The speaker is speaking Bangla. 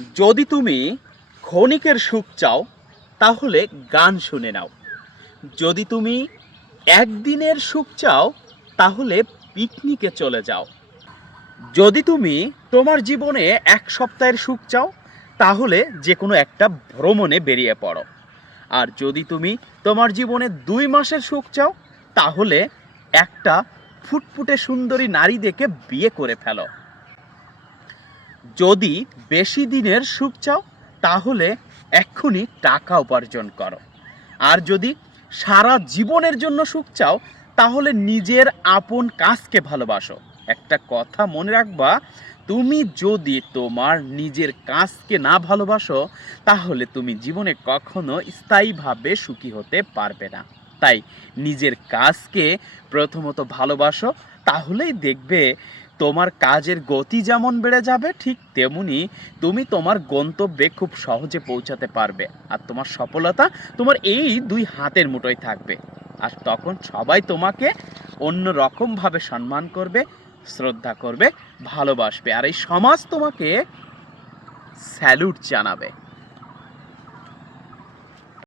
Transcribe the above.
যদি তুমি ক্ষণিকের সুখ চাও তাহলে গান শুনে নাও। যদি তুমি একদিনের সুখ চাও তাহলে পিকনিকে চলে যাও। যদি তুমি তোমার জীবনে এক সপ্তাহের সুখ চাও তাহলে যে কোনো একটা ভ্রমণে বেরিয়ে পড়ো। আর যদি তুমি তোমার জীবনে 2 মাসের সুখ চাও তাহলে একটা ফুটফুটে সুন্দরী নারী দেখে বিয়ে করে ফেলো। যদি বেশি দিনের সুখ চাও তাহলে এক্ষুনি টাকা উপার্জন করো। আর যদি সারা জীবনের জন্য সুখ চাও তাহলে নিজের আপন কাজকে ভালোবাসো। একটা কথা মনে রাখবা, তুমি যদি তোমার নিজের কাজকে না ভালোবাসো তাহলে তুমি জীবনে কখনো স্থায়ীভাবে সুখী হতে পারবে না। তাই নিজের কাজকে প্রথমত ভালোবাসো, তাহলেই দেখবে তোমার কাজের গতি যেমন বেড়ে যাবে ঠিক তেমনি তুমি তোমার গন্তব্যে খুব সহজে পৌঁছাতে পারবে। আর তোমার সফলতা তোমার এই 2 হাতের মুঠোয় থাকবে। আর তখন সবাই তোমাকে অন্য রকমভাবে সম্মান করবে, শ্রদ্ধা করবে, ভালোবাসবে। আর এই সমাজ তোমাকে স্যালুট জানাবে।